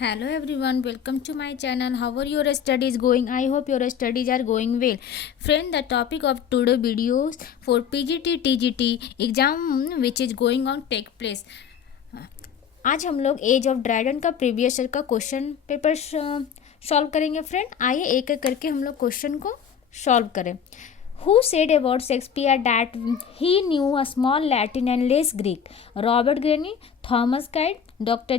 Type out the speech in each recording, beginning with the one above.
Hello everyone, welcome to my channel. How are your studies going? I hope your studies are going well. Friend, the topic of today videos for PGT TGT exam which is going on take place. आज हम लोग as of Dryden का previous year का question paper solve करेंगे friend. आइए एक एक करके हम लोग क्वेश्चन को सॉल्व करें। Who said about Shakespeare that he knew a small Latin and less Greek? Robert Greene, Thomas Kite, Dr.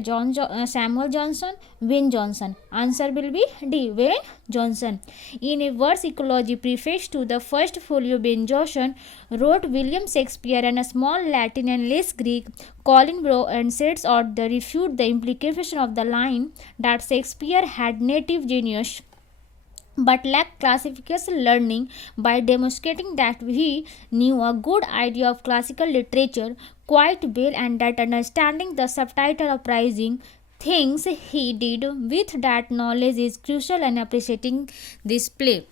Samuel Johnson, Wayne Johnson. Answer will be D. Wayne Johnson. In a verse ecology preface to the first folio, Ben Jonson wrote William Shakespeare and a small Latin and less Greek. Colin Brough and sets out the refute the implication of the line that Shakespeare had native genius but lacked classification learning by demonstrating that he knew a good idea of classical literature quite well and that understanding the subtitle of rising things he did with that knowledge is crucial in appreciating this play.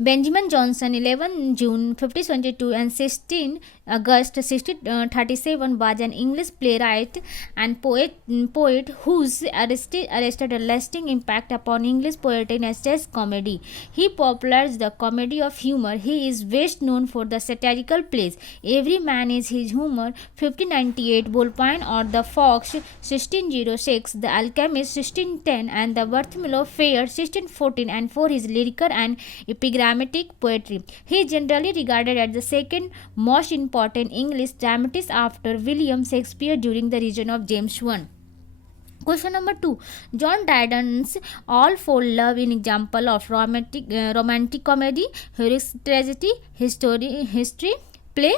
Benjamin Jonson, 11 June 1522 and 16 August 1637, was an English playwright and poet whose arrested a lasting impact upon English poetry and stage comedy. He popularized the comedy of humor. He is best known for the satirical plays Every Man is His Humor 1598, Ballpoint or the Fox 1606, The Alchemist 1610 and The Bartholomew Fair 1614, and for his lyrical and epigrammatic poetry. He is generally regarded as the second most important English dramatist after William Shakespeare during the reign of James I. Question number 2. John Dryden's All for Love in example of romantic comedy, heroic tragedy, history, play,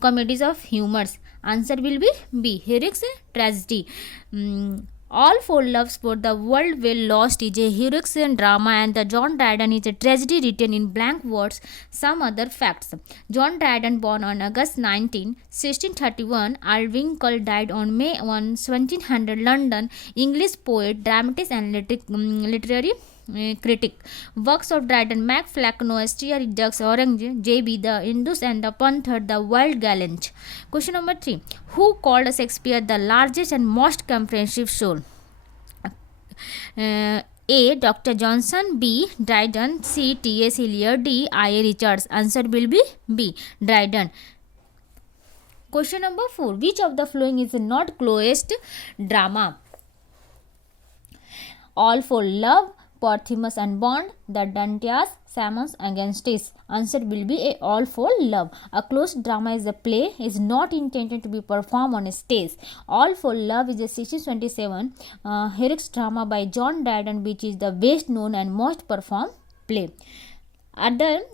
comedies of humors. Answer will be B. Heroic tragedy. All for Loves for the World Well Lost is a heroic drama and the John Dryden is a tragedy written in blank words. Some other facts. John Dryden, born on August 19, 1631, Aldwinkle, died on May 1, 1700, London, English poet, dramatist and literary critic. Works of Dryden: Mac Flackno, Steer Ducks, Orange, J.B. the Indus and the Panther, the Wild Gallant. Question number 3. Who called Shakespeare the largest and most comprehensive soul? A. Dr. Johnson, B. Dryden, C. T.S. Eliot, D. I.A. Richards. Answer will be B. Dryden. Question number 4. Which of the following is not closest drama? All for Love, Porthemus and Bond, the Dantias, Salmons against Us. Answer will be A. All for Love. A closed drama is a play is not intended to be performed on a stage. All for Love is a 1627 heroic drama by John Dryden, which is the best known and most performed play.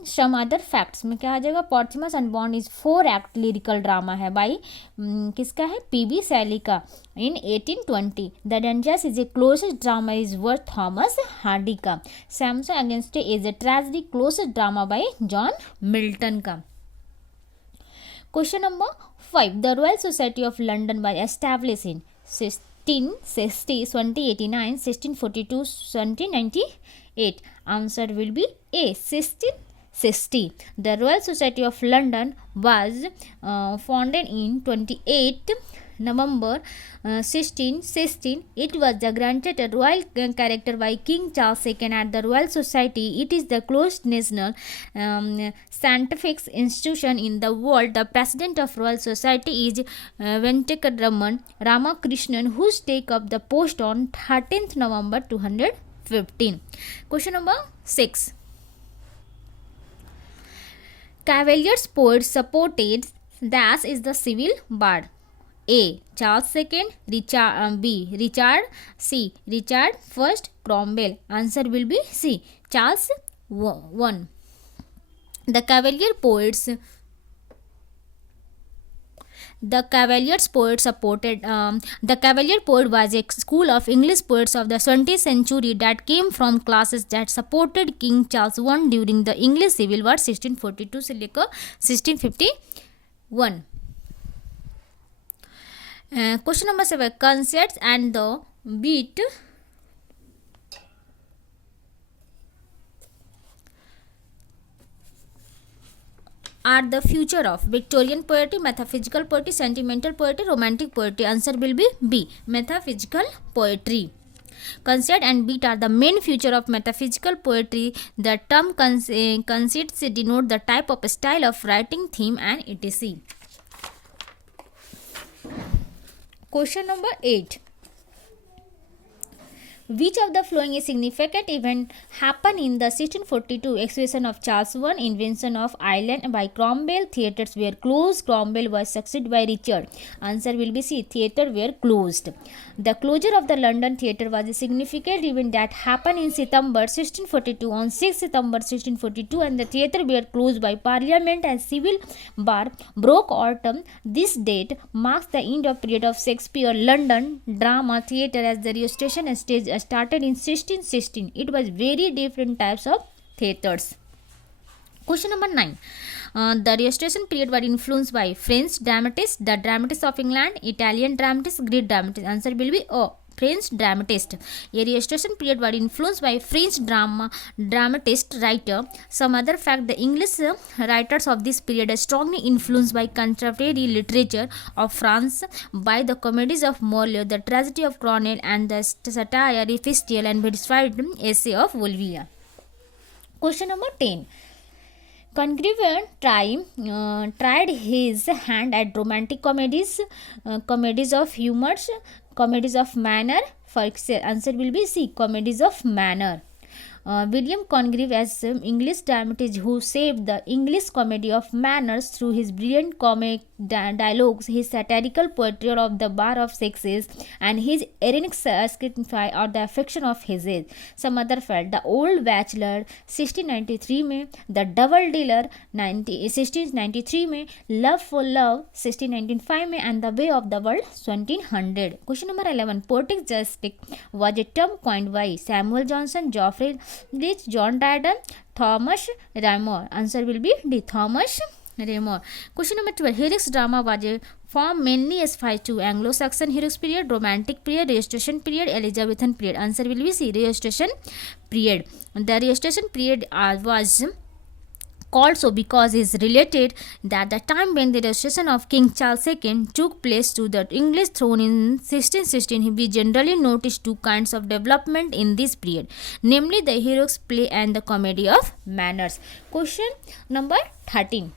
Some other facts में क्या आ जाएगा? Prometheus and bound is 4 act lyrical drama है by किसका है? PB Shelley का in 1820. The Dynasts is a closet drama is worth Thomas Hardy का. Samson Agonistes is a tragedy closet drama by John Milton का. Question number 5. The Royal Society of London was establish in 1660, 1789, 1642, 1798. Answer will be A. 1660. The Royal Society of London was founded in 28 November 1616. It was granted a royal character by King Charles II at the Royal Society. It is the closest national scientific institution in the world. The president of Royal Society is Venkataraman Ramakrishnan, who take up the post on 13th November 2015. Question number 6. Cavaliers poets supported dash is the civil bard. A. Charles II, B. Richard, C. Richard I, Cromwell. Answer will be C. Charles I. The Cavalier poets The Cavaliers poet supported. The Cavalier poet was a school of English poets of the 20th century that came from classes that supported King Charles I during the English Civil War 1642 से लेकर 1651. Question number 7. Concerts and the beat are the future of? Victorian poetry, metaphysical poetry, sentimental poetry, romantic poetry. Answer will be B, metaphysical poetry. Conceit and beat are the main feature of metaphysical poetry. The term conceits denote the type of style of writing, theme and etc. Question number 8. Which of the following is significant event happened in the 1642 execution of Charles I? Invention of Ireland by Cromwell. Theatres were closed. Cromwell was succeeded by Richard. Answer will be C, theatres were closed. The closure of the London theatre was a significant event that happened in September 1642. On 6 September 1642, and the theatre were closed by Parliament and civil war broke autumn. This date marks the end of period of Shakespeare London drama theatre as the restoration and stage started in 1616. It was very different types of theatres. Question number 9. The restoration period was influenced by French dramatists, the dramatists of England, Italian dramatists, Greek dramatists. Answer will be O, French dramatist. A restoration period was influenced by French dramatist writer. Some other fact, the English writers of this period are strongly influenced by contemporary literature of France, by the comedies of Molière, the tragedy of Corneille, and the satire, epistole, and verified essay of Voltaire. Question number 10. Congreve tried his hand at romantic comedies, comedies of humor, comedies of manner. For example, answer will be C, comedies of manner. William Congreve, as English dramatist who saved the English comedy of manners through his brilliant comic dialogues, his satirical portrayal of the bar of sexes, and his ironic satire or the affection of his age. Some other felt The Old Bachelor 1693 में, The Double Dealer 1693 में, Love for Love 1695 में, and The Way of the World 1700. Question number 11. Poetic justice was a term coined by Samuel Johnson, Geoffrey Leach, John Dryden, Thomas Raymore. Answer will be D, Thomas Raymore. Question number 12. Heroic drama was a form mainly aspired to Anglo-Saxon heroic period, Romantic period, Restoration period, Elizabethan period. Answer will be C, Restoration period. The Restoration period was called so because it is related that the time when the restoration of King Charles II took place to the English throne in 1616, we generally notice two kinds of development in this period, namely the heroic play and the comedy of manners. Question number 13.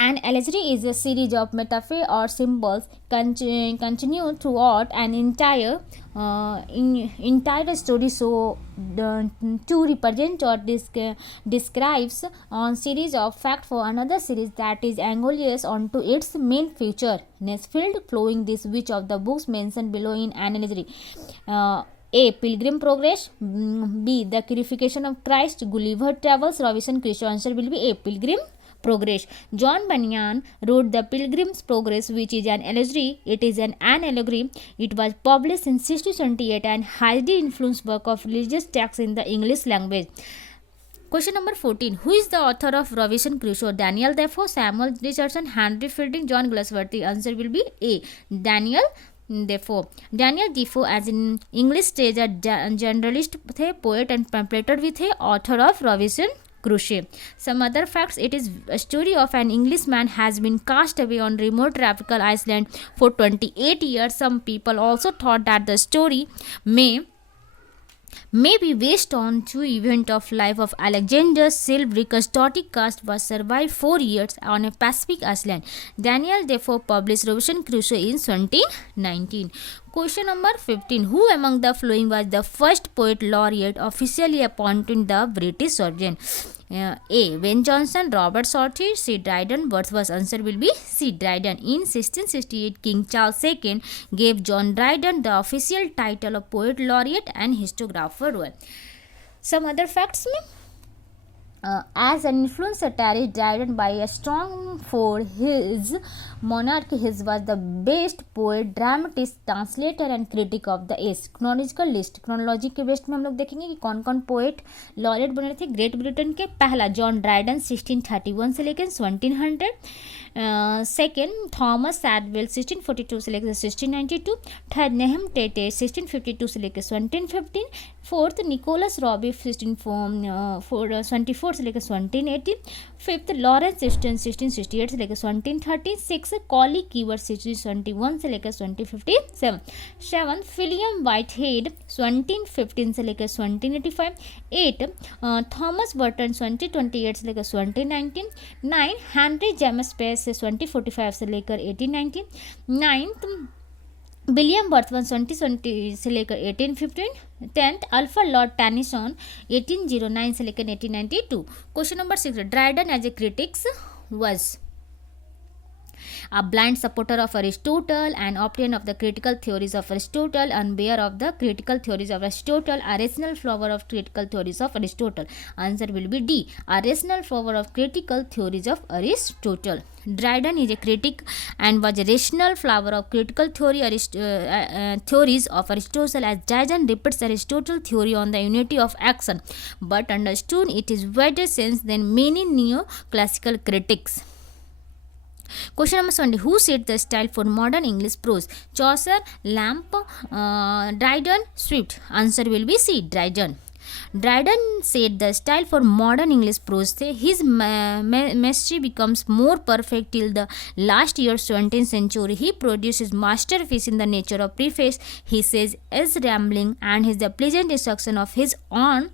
An allegory is a series of metaphors or symbols continued throughout an entire story, so to represent or describes on series of fact for another series that is analogous onto its main feature. Nesfield flowing this which of the books mentioned below in an allegory? A. Pilgrim Progress. B. The Crucifixion of Christ. Gulliver Travels. Robinson Crusoe. Answer will be A. Pilgrim Progress. John Bunyan wrote The Pilgrim's Progress, which is an allegory. It is an allegory. It was published in 1678 and highly influenced work of religious texts in the English language. Question number 14. Who is the author of Robinson Crusoe? Daniel Defoe, Samuel Richardson, Henry Fielding, John Galsworthy. Answer will be A. Daniel Defoe. Daniel Defoe, as an English stage journalist, poet and pamphleter with author of Robinson Crusoe. Some other facts: it is a story of an Englishman has been cast away on remote tropical island for 28 years. Some people also thought that the story may be based on true event of life of Alexander Silvery custodic cast was survived 4 years on a Pacific island. Daniel Defoe published Robinson Crusoe in 1719. Question number 15. Who among the following was the first poet laureate officially appointed in the British Sovereign? A. Ben Jonson, Robert Southey, C. Dryden. Wordsworth's answer will be C. Dryden. In 1668, King Charles II gave John Dryden the official title of Poet Laureate and Historiographer Royal. Some other facts as an influence satirist, Dryden by a strong for his monarch. He was the best poet, dramatist, translator and critic of the age. Chronological list, chronology के best में हम लोग देखेंगे कि कौन कौन poet laureate बने थे ग्रेट ब्रिटेन के. पहला जॉन ड्राइडन 1631 से लेकर 1700. सेकेंड थॉमस सैडवेल 1642 से लेकर 1692. थर्ड नेहम टेटे 1652 से लेकर 1715. फोर्थ निकोलस रॉबी 1624 से लेकर 1718. फिफ्थ लॉरेंस स्टन 1668 से लेकर 1730. सिक्स कॉली कीवर 1671 से लेकर 1757. सेवन विलियम वाइट हेड 1715 से लेकर 1785. एट थॉमस बर्टन 2028 से लेकर 2019. नाइन हेनरी जेम्स पेस 2045 से लेकर 1819. नाइन्थ विलियम बर्थवन 2020 से लेकर 1815. टेंथ अल्फा लॉर्ड टेनिसन 1809 से लेकर 1892. Question number 6. Dryden as a critics was a blind supporter of Aristotle and opponent of the critical theories of Aristotle, unaware of the critical theories of Aristotle, a rational follower of critical theories of Aristotle. Answer will be D, a rational follower of critical theories of Aristotle. Dryden is a critic and was a rational follower of critical theories of Aristotle, as Dryden repeats Aristotle's theory on the unity of action, but understood it is wider sense than many neoclassical critics. Question number 20. Who set the style for modern English prose? Chaucer, Lamb, Dryden, Swift. Answer will be C, Dryden. Dryden set the style for modern English prose. His mastery becomes more perfect till the last year 20th century. He produces masterpiece in the nature of preface. He says is rambling and is the pleasant instruction of his own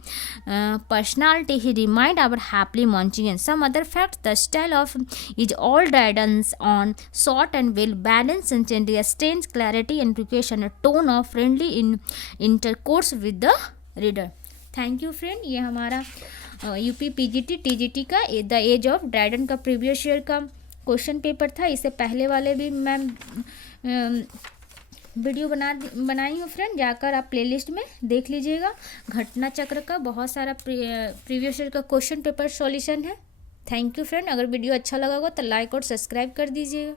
personality. He remind our happily Munchausen. Some other fact, the style of is all Dryden's on short and well balanced sentence, strange clarity and implication, a tone of friendly intercourse with the reader. Thank you friend. ये हमारा UP PGT TGT का the age of Dryden का previous year का question paper था. इससे पहले वाले भी मैं वीडियो बनाई हूँ फ्रेंड, जाकर आप प्लेलिस्ट में देख लीजिएगा. घटना चक्र का बहुत सारा प्रीवियस ईयर का क्वेश्चन पेपर सॉल्यूशन है. Thank you friend. अगर वीडियो अच्छा लगा होगा तो लाइक और सब्सक्राइब कर दीजिएगा.